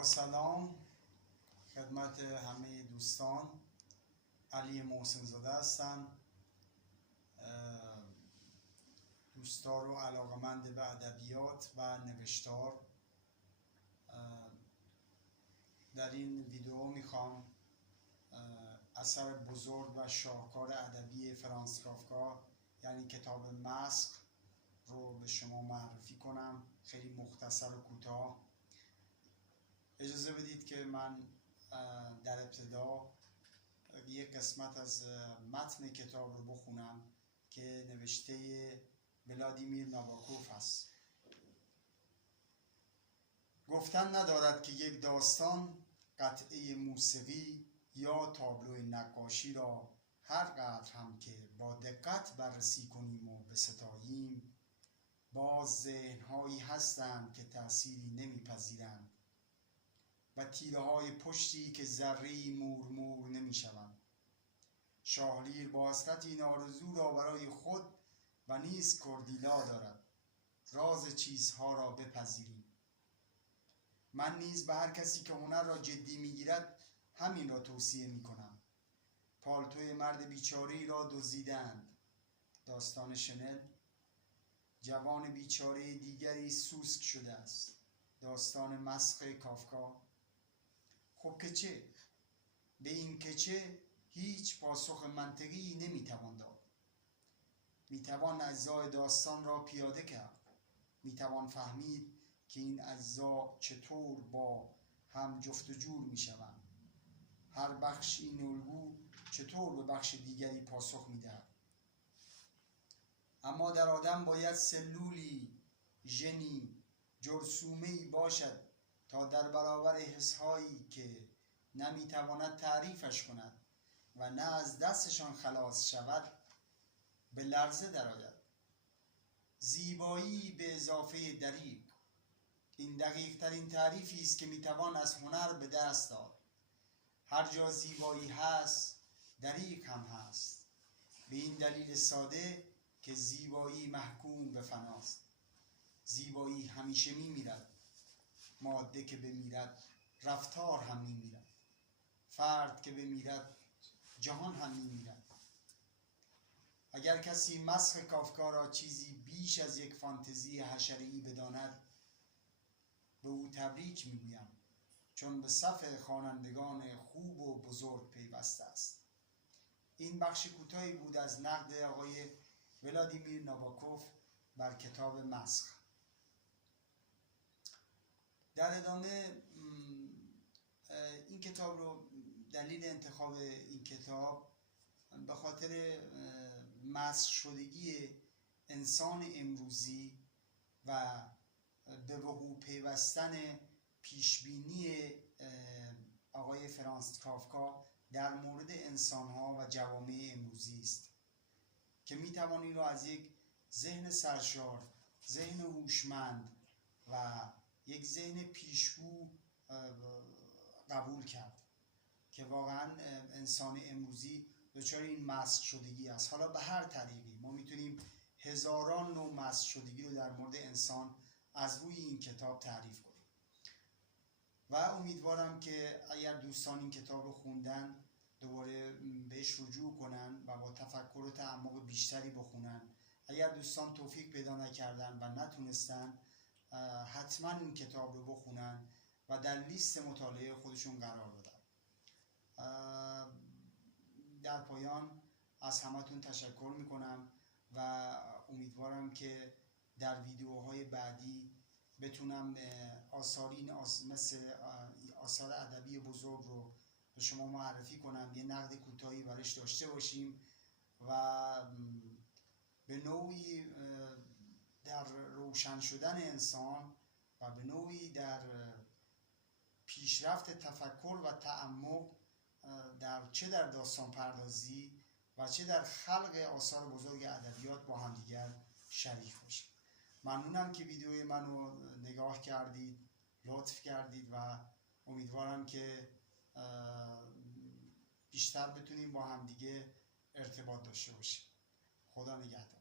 با سلام خدمت همه دوستان. علی محسن زاده هستم، دوستدار و علاقمند به ادبیات و نوشتار. در این ویدیو میخوام اثر بزرگ و شاهکار ادبی فرانس کافکا یعنی کتاب مسخ رو به شما معرفی کنم، خیلی مختصر و کوتاه. اجازه بدید که من در ابتدا یک قسمت از متن کتاب رو بخونم که نوشته ولادیمیر ناباکوف است. گفتن ندارد که یک داستان قطعه موسیقی یا تابلو نقاشی را هر قدر هم که با دقت بررسی کنیم و بستاییم، باز ذهن‌هایی هستند که تأثیری نمی‌پذیرند و تیره‌های پشتی که ذره‌ای مور نمی‌شوند. شاهلیر با حسرت این آرزو را برای خود و نیز کردیلا دارد، راز چیزها را بپذیریم. من نیز به هر کسی که هنر را جدی می‌گیرد همین را توصیه می‌کنم. پالتوی مرد بیچاره‌ای را دزدیدند. داستان شنل. جوان بیچاره دیگری سوسک شده است. داستان مسخ کافکا. خب که چه؟ به این که چه هیچ پاسخ منطقی نمیتوان داد. میتوان اجزای داستان را پیاده کرد. میتوان فهمید که این اجزا چطور با هم جفت و جور میشوند. هر بخش این الگو چطور به بخش دیگری پاسخ میدهد. اما در آدم باید سلولی، ژنی، جرثومه‌ای باشد تا در برابر حس‌هایی که نمیتواند تعریفش کند و نه از دستشان خلاص شود به لرزه درآید. زیبایی به اضافه دریغ، این دقیق‌ترین تعریفی است که میتوان از هنر به دست داد. هر جا زیبایی هست، دریغ هم هست. به این دلیل ساده که زیبایی محکوم به فناست. زیبایی همیشه میمیرد. ماده که بمیرد، رفتار هم میمیرد. فرد که بمیرد، جهان هم میمیرد. اگر کسی مسخ کافکا را چیزی بیش از یک فانتزی حشره‌ای بداند، به او تبریک میگویم، چون به صف خوانندگان خوب و بزرگ پیوسته است. این بخش کوتاهی بود از نقد آقای ولادیمیر ناباکوف بر کتاب مسخ. در ادامه این کتاب رو، دلیل انتخاب این کتاب به خاطر مسخ شدگی انسان امروزی و به وقوع پیوستن پیشبینی آقای فرانس کافکا در مورد انسانها و جوامع امروزی است که میتوان این را از یک ذهن سرشار، ذهن هوشمند و یک ذهن پیشگو قبول کرد که واقعا انسان امروزی دچار این مسخ شدگی است. حالا به هر طریقی ما میتونیم هزاران نوع مسخ شدگی رو در مورد انسان از روی این کتاب تعریف کنیم و امیدوارم که اگر دوستان این کتاب رو خوندن دوباره بهش رجوع کنن و با تفکر و تعمق بیشتری بخونن. اگر دوستان توفیق پیدا نکردن و نتونستن، حتما این کتاب رو بخونن و در لیست مطالعه خودشون قرار بدن. در پایان از همتون تشکر میکنم و امیدوارم که در ویدیوهای بعدی بتونم مثل آثار ادبی بزرگ رو به شما معرفی کنم، یه نقد کوتاهی برش داشته باشیم و به نوعی در روشن شدن انسان و به نوعی در پیشرفت تفکر و تعمق چه در داستان پردازی و چه در خلق آثار بزرگ ادبیات با همدیگر شریک باشیم. ممنونم که ویدیوی منو نگاه کردید، لطف کردید و امیدوارم که بیشتر بتونیم با همدیگه ارتباط داشته باشیم. خدا نگهدار.